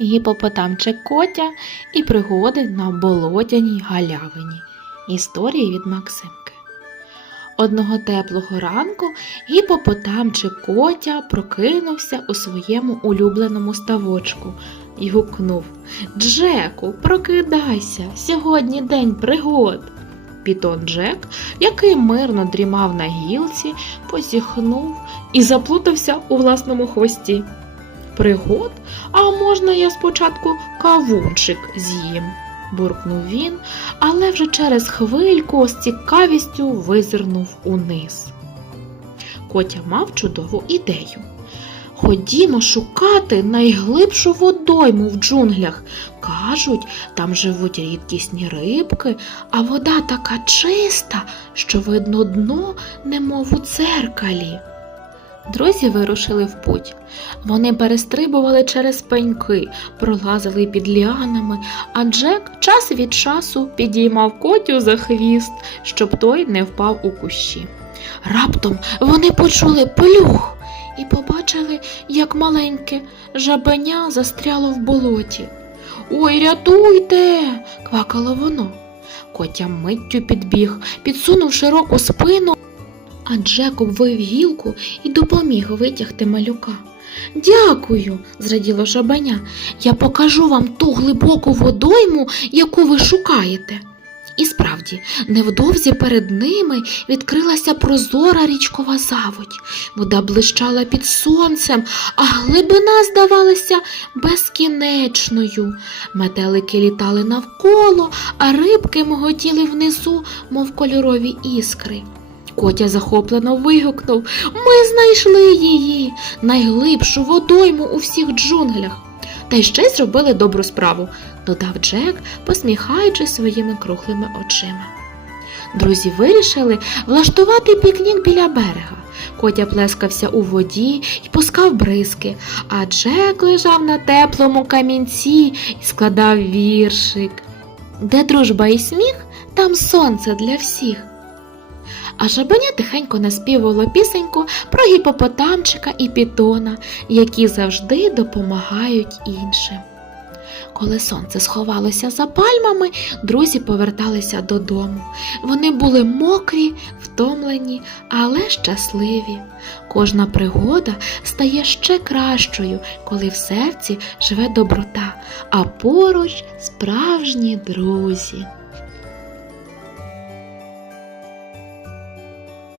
Гіпопотамчик Котя і пригоди на болотяній галявині. Історії від Максимки. Одного теплого ранку гіпопотамчик Котя прокинувся у своєму улюбленому ставочку і гукнув Джеку, прокидайся! Сьогодні день пригод. Пітон Джек, який мирно дрімав на гілці, позіхнув і заплутався у власному хвості. Пригод? А можна я спочатку кавунчик з'їм? буркнув він, але вже через хвильку з цікавістю визирнув униз. Котя мав чудову ідею. Ходімо шукати найглибшу водойму в джунглях. Кажуть, там живуть рідкісні рибки, а вода така чиста, що видно дно, немов у дзеркалі. Друзі вирушили в путь. Вони перестрибували через пеньки, пролазили під ліанами, а Джек час від часу підіймав котю за хвіст, щоб той не впав у кущі. Раптом вони почули плюх і побачили, як маленьке жабеня застряло в болоті. Ой, рятуйте. квакало воно. Котя миттю підбіг, підсунув широку спину, а Джек обвив гілку і допоміг витягти малюка. Дякую, зраділо жабеня. Я покажу вам ту глибоку водойму, яку ви шукаєте. І справді, невдовзі перед ними відкрилася прозора річкова заводь. Вода блищала під сонцем, а глибина здавалася безкінечною. Метелики літали навколо, а рибки моготіли внизу, мов кольорові іскри. Котя захоплено вигукнув Ми знайшли її, найглибшу водойму у всіх джунглях. Та й ще зробили добру справу, додав Джек, посміхаючись своїми круглими очима. Друзі вирішили влаштувати пікнік біля берега. Котя плескався у воді і пускав бризки, а Джек лежав на теплому камінці і складав віршик. Де дружба і сміх, там сонце для всіх. А жабеня тихенько наспівувало пісеньку про гіпопотамчика і пітона, які завжди допомагають іншим. Коли сонце сховалося за пальмами, друзі поверталися додому. Вони були мокрі, втомлені, але щасливі. Кожна пригода стає ще кращою, коли в серці живе доброта, а поруч справжні друзі.